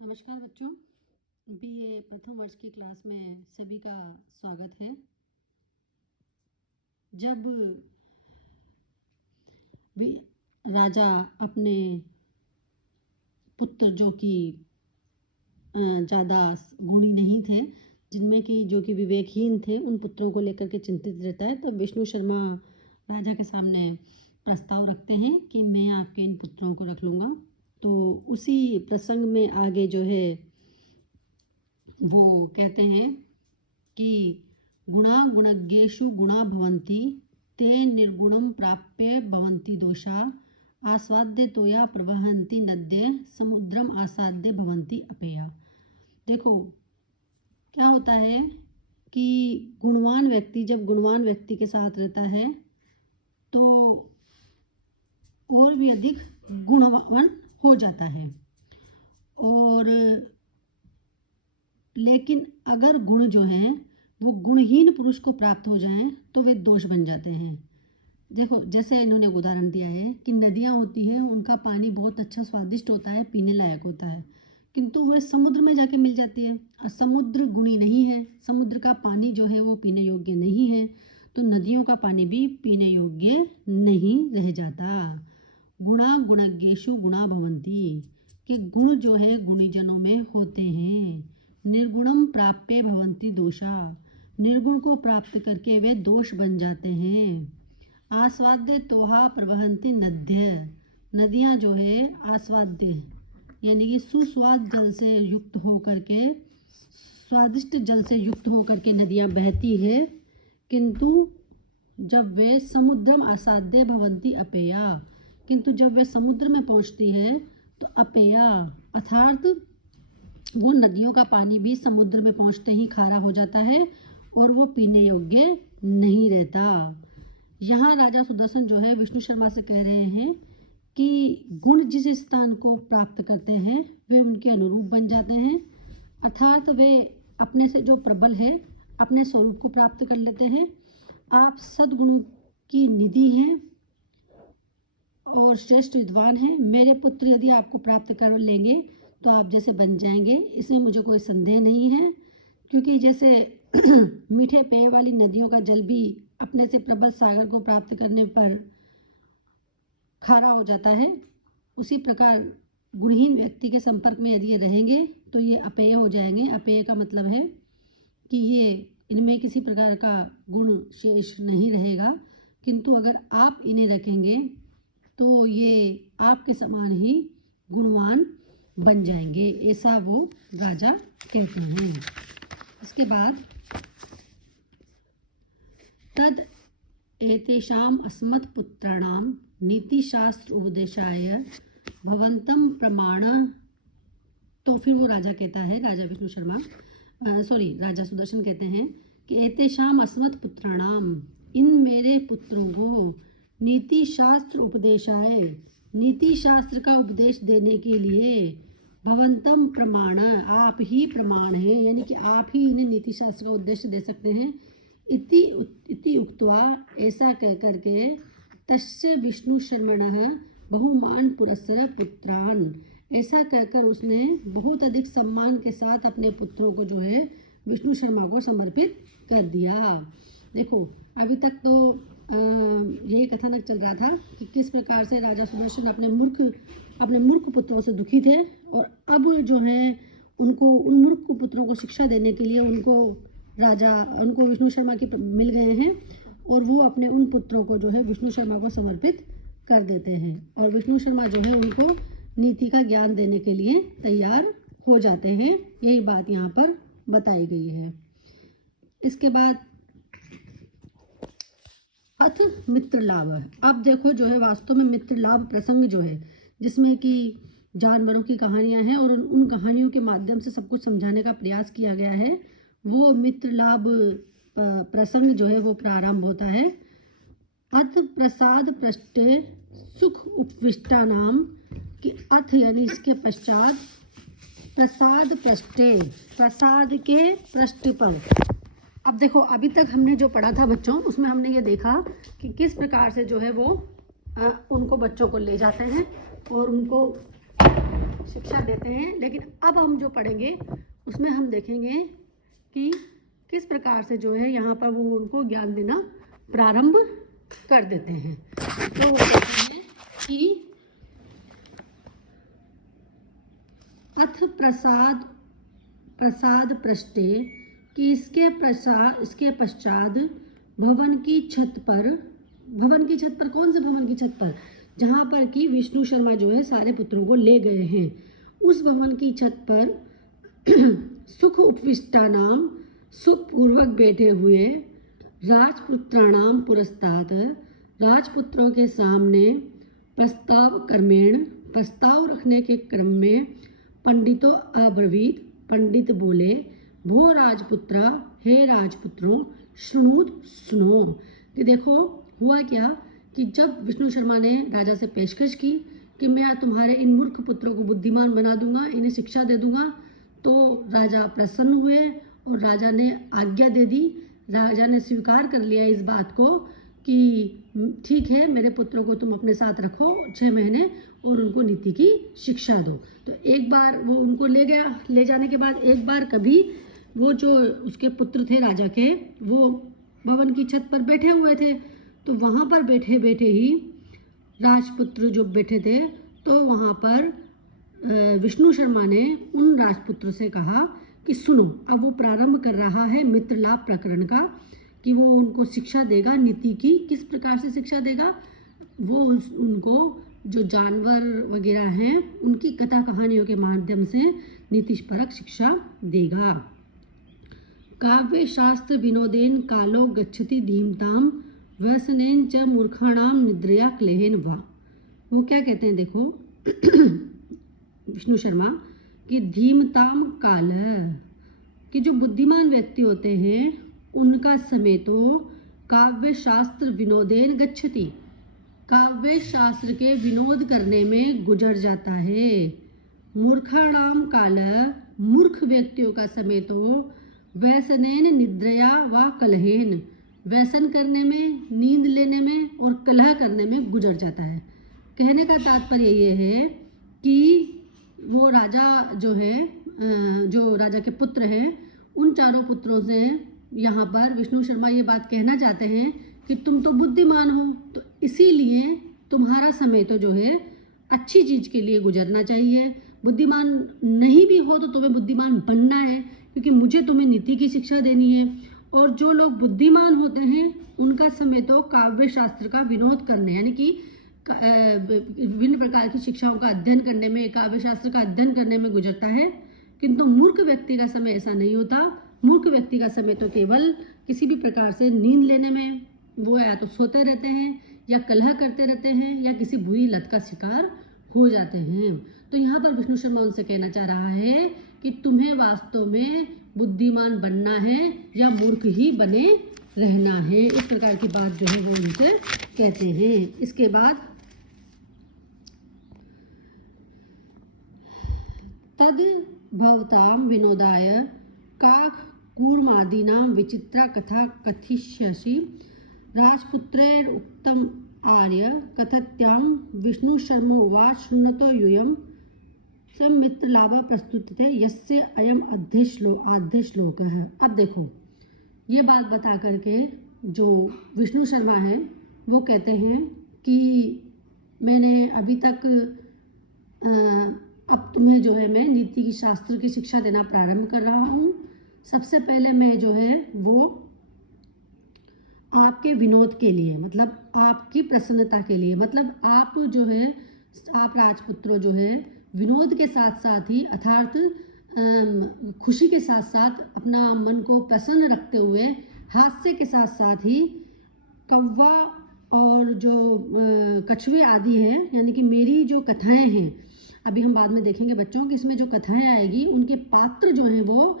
नमस्कार बच्चों, बीए प्रथम वर्ष की क्लास में सभी का स्वागत है। जब भी राजा अपने पुत्र जो कि ज़्यादा गुणी नहीं थे, जिनमें कि जो कि विवेकहीन थे, उन पुत्रों को लेकर के चिंतित रहता है, तब विष्णु शर्मा राजा के सामने प्रस्ताव रखते हैं कि मैं आपके इन पुत्रों को रख लूँगा। तो उसी प्रसंग में आगे जो है वो कहते हैं कि गुणा गुणज्ञेषु गुणा भवन्ति ते निर्गुणं प्राप्य भवन्ति दोषा आस्वाद्य तोया प्रवहन्ति नद्य समुद्रम आसाद्य भवन्ति अपेया। देखो क्या होता है कि गुणवान व्यक्ति जब गुणवान व्यक्ति के साथ रहता है तो और भी अधिक गुणवान हो जाता है, और लेकिन अगर गुण जो हैं वो गुणहीन पुरुष को प्राप्त हो जाएं तो वे दोष बन जाते हैं। देखो जैसे इन्होंने उदाहरण दिया है कि नदियाँ होती हैं, उनका पानी बहुत अच्छा स्वादिष्ट होता है, पीने लायक होता है, किंतु वह समुद्र में जाके मिल जाती है और समुद्र गुणी नहीं है, समुद्र का पानी जो है वो पीने योग्य नहीं है, तो नदियों का पानी भी पीने योग्य नहीं रह जाता। गुणा गुणज्ञेषु गुणा भवन्ति, कि गुण जो है गुणीजनों में होते हैं। निर्गुणम प्राप्य भवन्ति दोषा, निर्गुण को प्राप्त करके वे दोष बन जाते हैं। आस्वाद्य तोहा प्रवहन्ति नद्य, नदियाँ जो है आस्वाद्य यानी कि सुस्वाद जल से युक्त होकर के, स्वादिष्ट जल से युक्त होकर के नदियाँ बहती है, किंतु जब वे समुद्रम आसाद्य भवन्ति अपेया, किंतु जब वे समुद्र में पहुँचती है तो अपेया अर्थात वो नदियों का पानी भी समुद्र में पहुँचते ही खारा हो जाता है और वो पीने योग्य नहीं रहता। यहाँ राजा सुदर्शन जो है विष्णु शर्मा से कह रहे हैं कि गुण जिस स्थान को प्राप्त करते हैं वे उनके अनुरूप बन जाते हैं, अर्थात वे अपने से जो प्रबल है अपने स्वरूप को प्राप्त कर लेते हैं। आप सद्गुणों की निधि हैं और श्रेष्ठ विद्वान हैं, मेरे पुत्र यदि आपको प्राप्त कर लेंगे तो आप जैसे बन जाएंगे, इसमें मुझे कोई संदेह नहीं है। क्योंकि जैसे मीठे पेय वाली नदियों का जल भी अपने से प्रबल सागर को प्राप्त करने पर खारा हो जाता है, उसी प्रकार गुणहीन व्यक्ति के संपर्क में यदि ये रहेंगे तो ये अपेय हो जाएंगे। अपेय का मतलब है कि ये इनमें किसी प्रकार का गुण शेष नहीं रहेगा, किंतु अगर आप इन्हें रखेंगे तो ये आपके समान ही गुणवान बन जाएंगे, ऐसा वो राजा कहते हैं। इसके बाद तद एतेषाम अस्मत् पुत्राणाम नीतिशास्त्र उपदेशाय भवंतम प्रमाण, तो फिर वो राजा कहता है, राजा विष्णु शर्मा राजा सुदर्शन कहते हैं कि एतेषाम अस्मत् पुत्राणाम, इन मेरे पुत्रों को नीति शास्त्र उपदेशाय, नीति शास्त्र का उपदेश देने के लिए भवंतम प्रमाण, आप ही प्रमाण हैं, यानी कि आप ही इन्हें नीति शास्त्र का उद्देश्य दे सकते हैं। इति उक्त्वा, ऐसा कह करके तस्य विष्णु शर्मणः बहुमान पुरस्सर पुत्रान, ऐसा कहकर उसने बहुत अधिक सम्मान के साथ अपने पुत्रों को जो है विष्णु शर्मा को समर्पित कर दिया। देखो अभी तक तो यही कथानक चल रहा था कि किस प्रकार से राजा सुदर्शन अपने मूर्ख पुत्रों से दुखी थे, और अब जो है उनको उन मूर्ख पुत्रों को शिक्षा देने के लिए उनको विष्णु शर्मा के मिल गए हैं, और वो अपने उन पुत्रों को जो है विष्णु शर्मा को समर्पित कर देते हैं, और विष्णु शर्मा जो है उनको नीति का ज्ञान देने के लिए तैयार हो जाते हैं। यही बात यहाँ पर बताई गई है। इसके बाद अथ मित्र लाभ। अब देखो जो है वास्तव में मित्र लाभ प्रसंग जो है, जिसमें कि जानवरों की कहानियां हैं और उन कहानियों के माध्यम से सब कुछ समझाने का प्रयास किया गया है, वो मित्र लाभ प्रसंग जो है वो प्रारंभ होता है। अथ प्रसाद पृष्ठे सुख उपविष्टा नाम, कि अथ यानी इसके पश्चात, प्रसाद पृष्ठे, प्रसाद के पृष्ठ पर। अब देखो अभी तक हमने जो पढ़ा था बच्चों, उसमें हमने ये देखा कि किस प्रकार से जो है वो उनको बच्चों को ले जाते हैं और उनको शिक्षा देते हैं। लेकिन अब हम जो पढ़ेंगे उसमें हम देखेंगे कि किस प्रकार से जो है यहाँ पर वो उनको ज्ञान देना प्रारंभ कर देते हैं। तो वो कहते हैं कि अथ प्रसाद पृष्ठे कि इसके पश्चात भवन की छत पर कौन से भवन की छत पर, जहाँ पर कि विष्णु शर्मा जो है सारे पुत्रों को ले गए हैं, उस भवन की छत पर सुख उपविष्टानाम सुखपूर्वक बैठे हुए राजपुत्राणाम पुरस्तात् राजपुत्रों के सामने प्रस्ताव रखने के क्रम में पंडितों अब्रवीत, पंडित बोले, भो राजपुत्रा, हे राजपुत्रों, सुनो। कि देखो हुआ क्या कि जब विष्णु शर्मा ने राजा से पेशकश की कि मैं तुम्हारे इन मूर्ख पुत्रों को बुद्धिमान बना दूंगा, इन्हें शिक्षा दे दूंगा, तो राजा प्रसन्न हुए और राजा ने आज्ञा दे दी। राजा ने स्वीकार कर लिया इस बात को कि ठीक है, मेरे पुत्रों को तुम अपने साथ रखो 6 महीने और उनको नीति की शिक्षा दो। तो एक बार वो उनको ले गया। ले जाने के बाद एक बार कभी वो जो उसके पुत्र थे राजा के, वो भवन की छत पर बैठे हुए थे। तो वहाँ पर बैठे बैठे ही राजपुत्र जो बैठे थे, तो वहाँ पर विष्णु शर्मा ने उन राजपुत्र से कहा कि सुनो। अब वो प्रारंभ कर रहा है मित्रलाभ प्रकरण का कि वो उनको शिक्षा देगा नीति की। किस प्रकार से शिक्षा देगा? वो उनको जो जानवर वगैरह हैं उनकी कथा कहानियों के माध्यम से नीतिपरक शिक्षा देगा। काव्य शास्त्र विनोदेन कालो गच्छति धीमताम व्यसनेन च मूर्खाणाम निद्रया क्लेहेन वा। वो क्या कहते हैं देखो विष्णु शर्मा कि धीमताम काल, कि जो बुद्धिमान व्यक्ति होते हैं उनका समय तो काव्य शास्त्र विनोदेन गच्छति, काव्य शास्त्र के विनोद करने में गुजर जाता है। मूर्खाणाम काल, मूर्ख व्यक्तियों का समय तो व्यसनेन निद्रया व कलहेन, व्यसन करने में, नींद लेने में और कलह करने में गुजर जाता है। कहने का तात्पर्य ये है कि वो राजा जो है, जो राजा के पुत्र हैं, उन चारों पुत्रों से यहाँ पर विष्णु शर्मा ये बात कहना चाहते हैं कि तुम तो बुद्धिमान हो, तो इसीलिए तुम्हारा समय तो जो है अच्छी चीज़ के लिए गुजरना चाहिए। बुद्धिमान नहीं भी हो तो तुम्हें बुद्धिमान बनना है, क्योंकि मुझे तुम्हें नीति की शिक्षा देनी है। और जो लोग बुद्धिमान होते हैं उनका समय तो काव्य शास्त्र का विनोद करने, यानी कि विभिन्न प्रकार की शिक्षाओं का अध्ययन करने में, काव्य शास्त्र का अध्ययन करने में गुजरता है। किंतु मूर्ख व्यक्ति का समय ऐसा नहीं होता। मूर्ख व्यक्ति का समय तो केवल किसी भी प्रकार से नींद लेने में, वो या तो सोते रहते हैं या कलह करते रहते हैं या किसी बुरी लत का शिकार हो जाते हैं। तो यहाँ पर विष्णु शर्मा उनसे कहना चाह रहा है कि तुम्हें वास्तव में बुद्धिमान बनना है या मूर्ख ही बने रहना है। इस प्रकार की बात जो है वो उनसे कहते हैं। इसके बाद तद भवताम विनोदाय काक कूर्मादीनां विचित्रा कथा कथिष्यसि राजपुत्रैर उत्तम आर्य कथत्यां विष्णु शर्मा वा शृण्वतो यूयं मित्र लाभ प्रस्तुत थे यस्य अयम आद्य श्लोक है। अब देखो ये बात बता करके जो विष्णु शर्मा हैं वो कहते हैं कि मैंने अभी तक अब तुम्हें जो है मैं नीति की शास्त्र की शिक्षा देना प्रारंभ कर रहा हूँ। सबसे पहले मैं जो है वो आपके विनोद के लिए, मतलब आपकी प्रसन्नता के लिए, मतलब आप जो है, आप राजपुत्रों जो है विनोद के साथ साथ ही अर्थात खुशी के साथ साथ अपना मन को प्रसन्न रखते हुए हास्य के साथ साथ ही कौवा और जो कछुए आदि हैं, यानी कि मेरी जो कथाएं हैं, अभी हम बाद में देखेंगे बच्चों कि इसमें जो कथाएं आएगी उनके पात्र जो हैं वो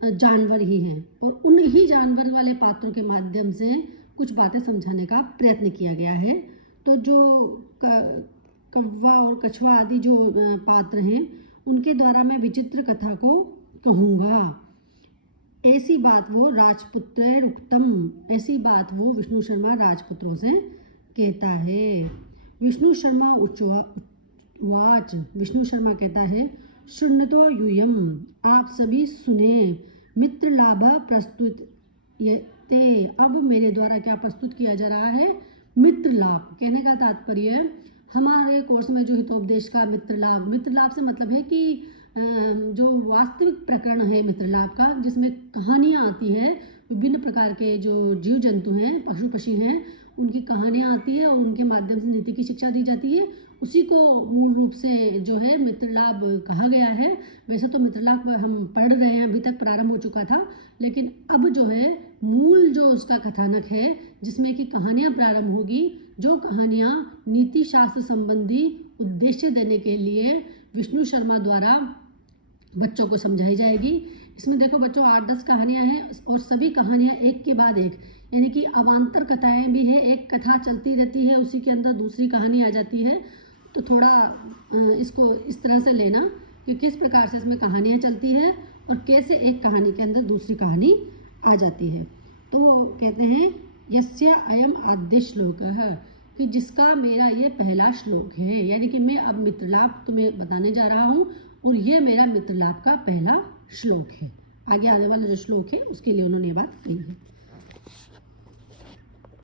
जानवर ही हैं और उन ही जानवर वाले पात्रों के माध्यम से कुछ बातें समझाने का प्रयत्न किया गया है। तो जो कौवा और कछुआ आदि जो पात्र हैं उनके द्वारा मैं विचित्र कथा को कहूँगा। ऐसी बात वो राजपुत्र उत्तम, ऐसी बात वो विष्णु शर्मा राजपुत्रों से कहता है। विष्णु शर्मा वाच विष्णु शर्मा कहता है, शृण्वतो यूयम, आप सभी सुने, मित्र लाभ प्रस्तुत ये ते, अब मेरे द्वारा क्या प्रस्तुत किया जा रहा है, मित्र लाभ। कहने का तात्पर्य हमारे कोर्स में जो हितोपदेश का मित्र लाभ से मतलब है कि जो वास्तविक प्रकरण है मित्र लाभ का, जिसमें कहानियाँ आती है, विभिन्न प्रकार के जो जीव जंतु हैं, पशु पक्षी हैं, उनकी कहानियाँ आती है और उनके माध्यम से नीति की शिक्षा दी जाती है, उसी को मूल रूप से जो है मित्र लाभ कहा गया है। वैसे तो मित्र लाभ हम पढ़ रहे हैं, अभी तक प्रारंभ हो चुका था, लेकिन अब जो है मूल जो उसका कथानक है, जिसमें कि कहानियाँ प्रारंभ होगी, जो कहानियाँ नीति शास्त्र संबंधी उद्देश्य देने के लिए विष्णु शर्मा द्वारा बच्चों को समझाई जाएगी। इसमें देखो बच्चों 8-10 कहानियाँ हैं और सभी कहानियाँ एक के बाद एक, यानी कि अवान्तर कथाएं भी है, एक कथा चलती रहती है, उसी के अंदर दूसरी कहानी आ जाती है। तो थोड़ा इसको इस तरह से लेना कि किस प्रकार से इसमें कहानियाँ चलती है और कैसे एक कहानी के अंदर दूसरी कहानी आ जाती है। तो कहते हैं यस्य अयम आद्य श्लोक है, कि जिसका मेरा ये पहला श्लोक है, यानी कि मैं अब मित्रलाभ तुम्हें बताने जा रहा हूँ और ये मेरा मित्रलाभ का पहला श्लोक है। आगे आने वाला जो श्लोक है उसके लिए उन्होंने ये बात कही है।